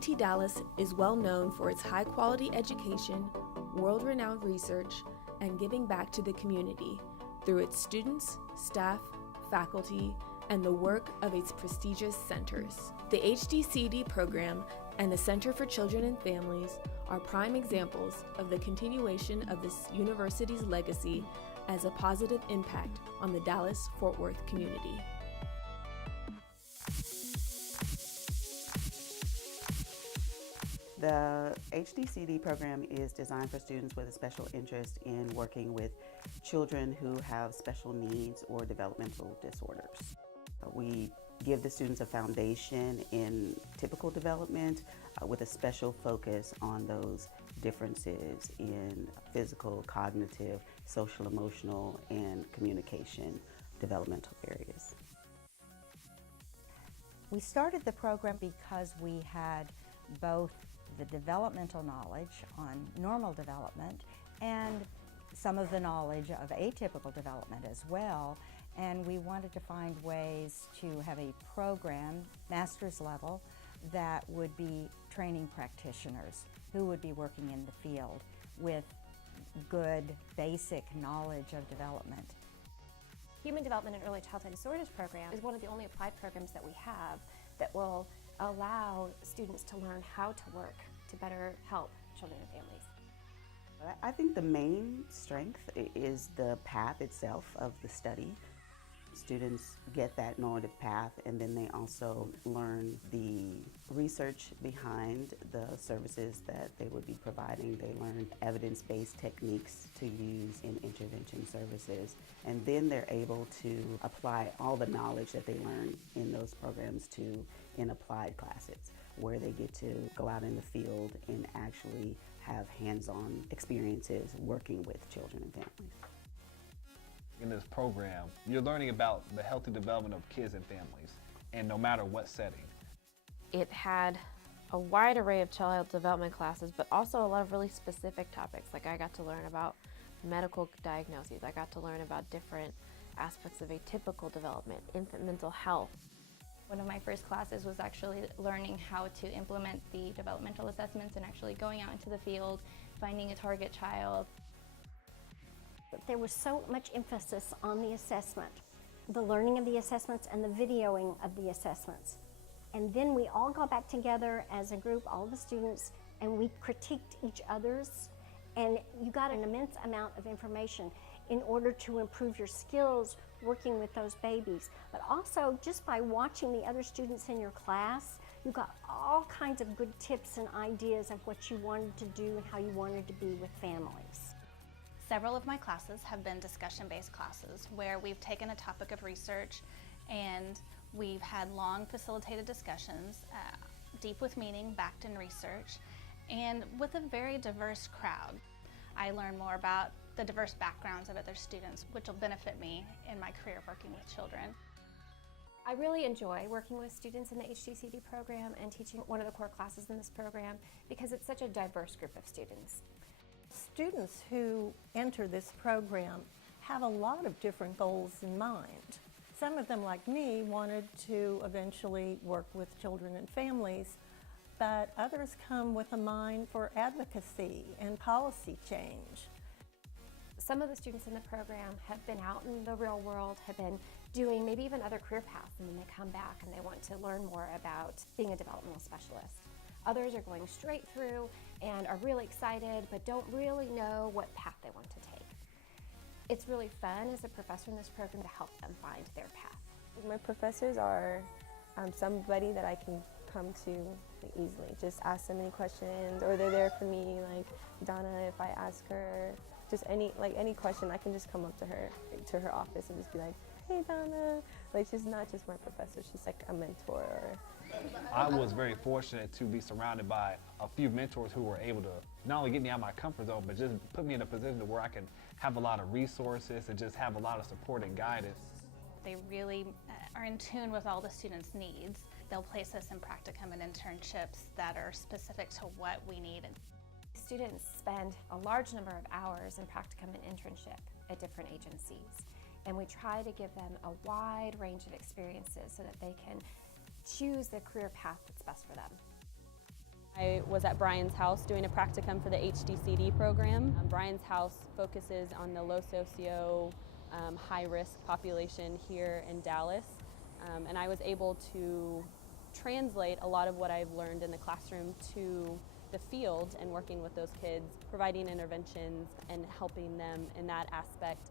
UT Dallas is well known for its high-quality education, world-renowned research, and giving back to the community through its students, staff, faculty, and the work of its prestigious centers. The HDCD program and the Center for Children and Families are prime examples of the continuation of this university's legacy as a positive impact on the Dallas-Fort Worth community. The HDCD program is designed for students with a special interest in working with children who have special needs or developmental disorders. We give the students a foundation in typical development with a special focus on those differences in physical, cognitive, social, emotional, and communication developmental areas. We started the program because we had both the developmental knowledge on normal development and some of the knowledge of atypical development as well. And we wanted to find ways to have a program, master's level, that would be training practitioners who would be working in the field with good basic knowledge of development. Human Development and Early Childhood Disorders program is one of the only applied programs that we have that will allow students to learn how to work to better help children and families. I think the main strength is the path itself of the study. Students get that normative path, and then they also learn the research behind the services that they would be providing. They learn evidence-based techniques to use in intervention services, and then they're able to apply all the knowledge that they learn in those programs in applied classes, where they get to go out in the field and actually have hands-on experiences working with children and families. In this program, you're learning about the healthy development of kids and families, and no matter what setting. It had a wide array of child development classes, but also a lot of really specific topics. Like I got to learn about medical diagnoses. I got to learn about different aspects of atypical development, infant mental health. One of my first classes was actually learning how to implement the developmental assessments and actually going out into the field, finding a target child. There was so much emphasis on the assessment, the learning of the assessments and the videoing of the assessments. And then we all got back together as a group, all the students, and we critiqued each other's, and you got an immense amount of information in order to improve your skills working with those babies. But also, just by watching the other students in your class, you got all kinds of good tips and ideas of what you wanted to do and how you wanted to be with families. Several of my classes have been discussion-based classes where we've taken a topic of research and we've had long facilitated discussions, deep with meaning, backed in research, and with a very diverse crowd. I learn more about the diverse backgrounds of other students, which will benefit me in my career working with children. I really enjoy working with students in the HDCD program and teaching one of the core classes in this program because it's such a diverse group of students. Students who enter this program have a lot of different goals in mind. Some of them, like me, wanted to eventually work with children and families, but others come with a mind for advocacy and policy change. Some of the students in the program have been out in the real world, have been doing maybe even other career paths, and then they come back and they want to learn more about being a developmental specialist. Others are going straight through and are really excited but don't really know what path they want to take. It's really fun as a professor in this program to help them find their path. My professors are somebody that I can come to easily. Just ask them any questions, or they're there for me, like Donna, if I ask her just any question, I can just come up to her office and just be like, hey Donna. Like, she's not just my professor, she's like a mentor. I was very fortunate to be surrounded by a few mentors who were able to not only get me out of my comfort zone, but just put me in a position where I can have a lot of resources and just have a lot of support and guidance. They really are in tune with all the students' needs. They'll place us in practicum and internships that are specific to what we need. Students spend a large number of hours in practicum and internship at different agencies, and we try to give them a wide range of experiences so that they can choose the career path that's best for them. I was at Brian's house doing a practicum for the HDCD program. Brian's house focuses on the low socio, high-risk population here in Dallas, and I was able to translate a lot of what I've learned in the classroom to the field and working with those kids, providing interventions and helping them in that aspect.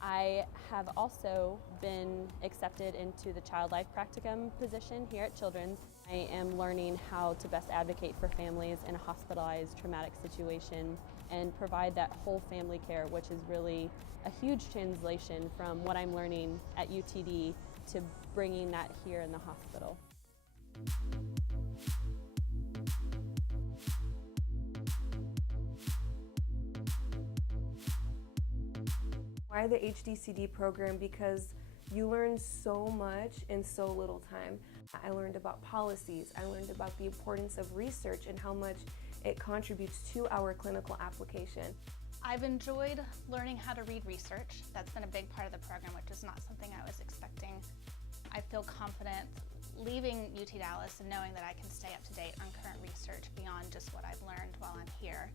I have also been accepted into the child life practicum position here at Children's. I am learning how to best advocate for families in a hospitalized traumatic situation and provide that whole family care, which is really a huge translation from what I'm learning at UTD to bringing that here in the hospital. Why the HDCD program? Because you learn so much in so little time. I learned about policies, I learned about the importance of research and how much it contributes to our clinical application. I've enjoyed learning how to read research. That's been a big part of the program, which is not something I was expecting. I feel confident leaving UT Dallas and knowing that I can stay up to date on current research beyond just what I've learned while I'm here.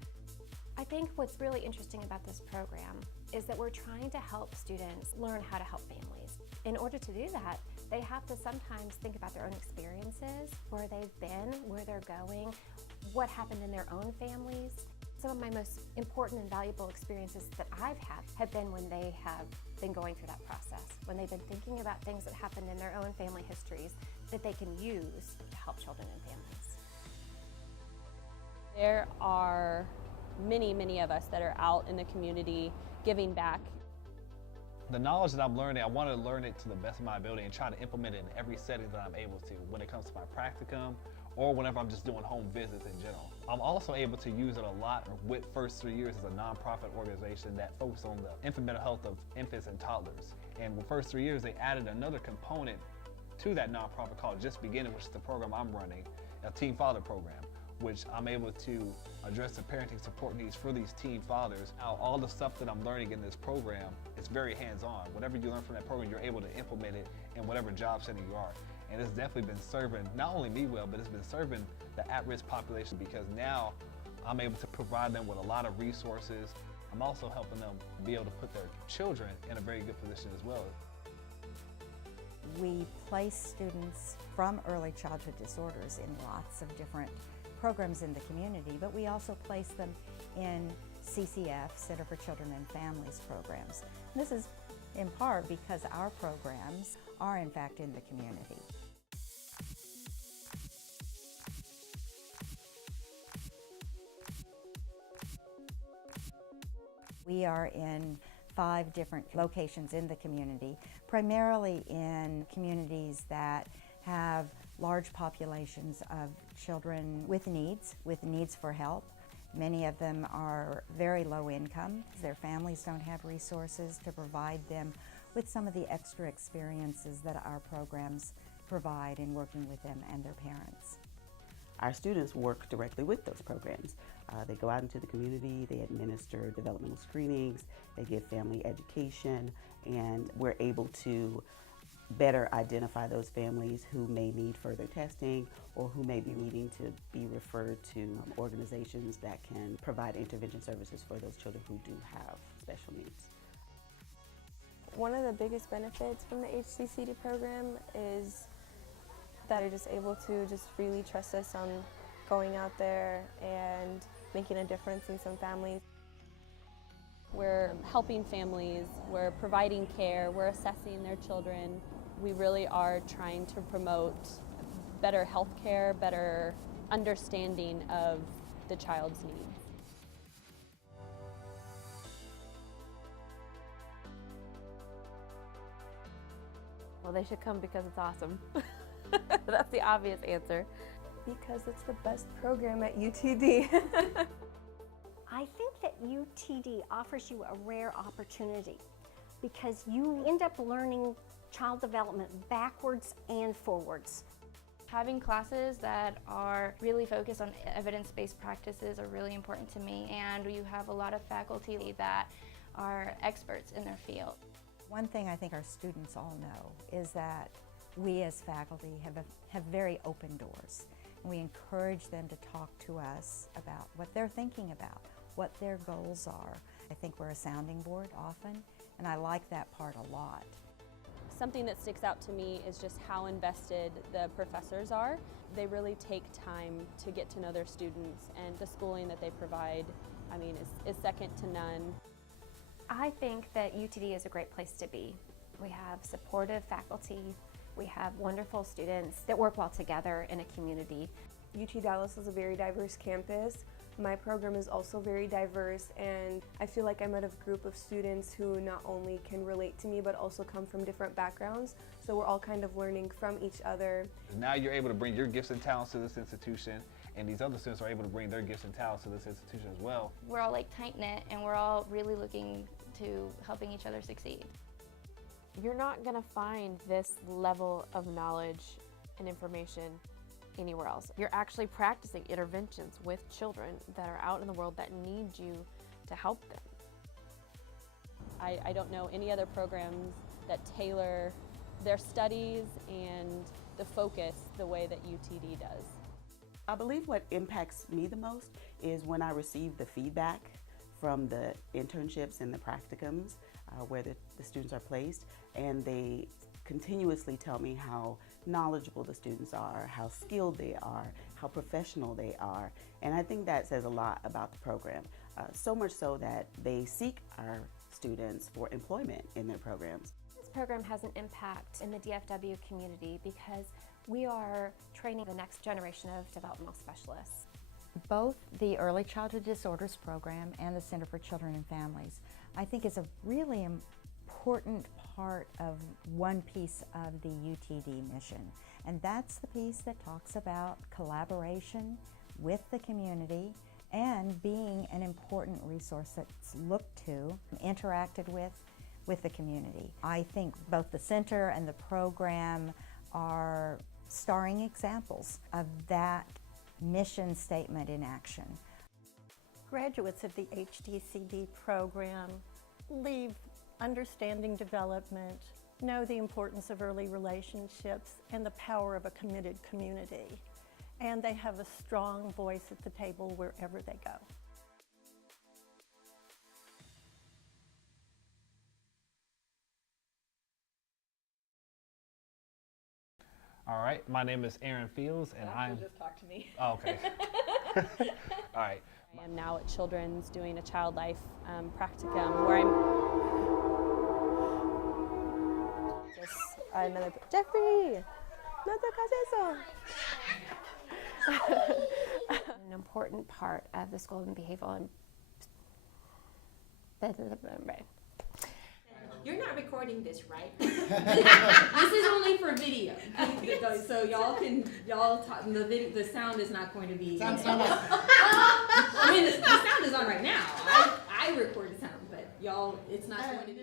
I think what's really interesting about this program is that we're trying to help students learn how to help families. In order to do that, they have to sometimes think about their own experiences, where they've been, where they're going, what happened in their own families. Some of my most important and valuable experiences that I've had have been when they have been going through that process, when they've been thinking about things that happened in their own family histories that they can use to help children and families. There are many of us that are out in the community giving back. The knowledge that I'm learning, I want to learn it to the best of my ability and try to implement it in every setting that I'm able to when it comes to my practicum or whenever I'm just doing home visits in general. I'm also able to use it a lot with First 3 Years as a nonprofit organization that focuses on the infant mental health of infants and toddlers. And with First 3 Years, they added another component to that nonprofit called Just Beginning, which is the program I'm running, a teen father program, which I'm able to address the parenting support needs for these teen fathers. Now, all the stuff that I'm learning in this program, it's very hands-on. Whatever you learn from that program, you're able to implement it in whatever job setting you are. And it's definitely been serving not only me well, but it's been serving the at-risk population because now I'm able to provide them with a lot of resources. I'm also helping them be able to put their children in a very good position as well. We place students from early childhood disorders in lots of different programs in the community, but we also place them in CCF, Center for Children and Families programs. This is in part because our programs are in fact in the community. We are in 5 different locations in the community, primarily in communities that have large populations of children with needs for help. Many of them are very low income. Their families don't have resources to provide them with some of the extra experiences that our programs provide in working with them and their parents. Our students work directly with those programs. They go out into the community, they administer developmental screenings, they give family education, and we're able to better identify those families who may need further testing or who may be needing to be referred to organizations that can provide intervention services for those children who do have special needs. One of the biggest benefits from the HDCD program is that they're just able to just freely trust us on going out there and making a difference in some families. We're helping families, we're providing care, we're assessing their children. We really are trying to promote better health care, better understanding of the child's needs. Well, they should come because it's awesome. That's the obvious answer. Because it's the best program at UTD. I think that UTD offers you a rare opportunity because you end up learning child development backwards and forwards. Having classes that are really focused on evidence-based practices are really important to me, and you have a lot of faculty that are experts in their field. One thing I think our students all know is that we as faculty have very open doors. We encourage them to talk to us about what they're thinking about, what their goals are. I think we're a sounding board often, and I like that part a lot. Something that sticks out to me is just how invested the professors are. They really take time to get to know their students, and the schooling that they provide, I mean, is second to none. I think that UTD is a great place to be. We have supportive faculty, we have wonderful students that work well together in a community. UT Dallas is a very diverse campus. My program is also very diverse, and I feel like I'm at a group of students who not only can relate to me but also come from different backgrounds, so we're all kind of learning from each other. Now you're able to bring your gifts and talents to this institution, and these other students are able to bring their gifts and talents to this institution as well. We're all like tight-knit, and we're all really looking to helping each other succeed. You're not going to find this level of knowledge and information anywhere else. You're actually practicing interventions with children that are out in the world that need you to help them. I don't know any other programs that tailor their studies and the focus the way that UTD does. I believe what impacts me the most is when I receive the feedback from the internships and the practicums where the students are placed, and they continuously tell me how knowledgeable the students are, how skilled they are, how professional they are, and I think that says a lot about the program. So much so that they seek our students for employment in their programs. This program has an impact in the DFW community because we are training the next generation of developmental specialists. Both the Early Childhood Disorders Program and the Center for Children and Families, I think, is a really important part of one piece of the UTD mission, and that's the piece that talks about collaboration with the community and being an important resource that's looked to, interacted with the community. I think both the center and the program are starring examples of that mission statement in action. Graduates of the HDCD program leave understanding development, know the importance of early relationships and the power of a committed community. And they have a strong voice at the table wherever they go. All right, my name is Aaron Fields, and I'm... just talk to me. Oh, okay. All right. I am now at Children's doing a child life practicum where I'm just Another Jeffrey, no tocas eso. An important part of the school and behavioral You're not recording this, right? This is only for video. So y'all talk, the sound is not going to be. I mean, the sound is on right now. I record the sound, but y'all, it's not going to be.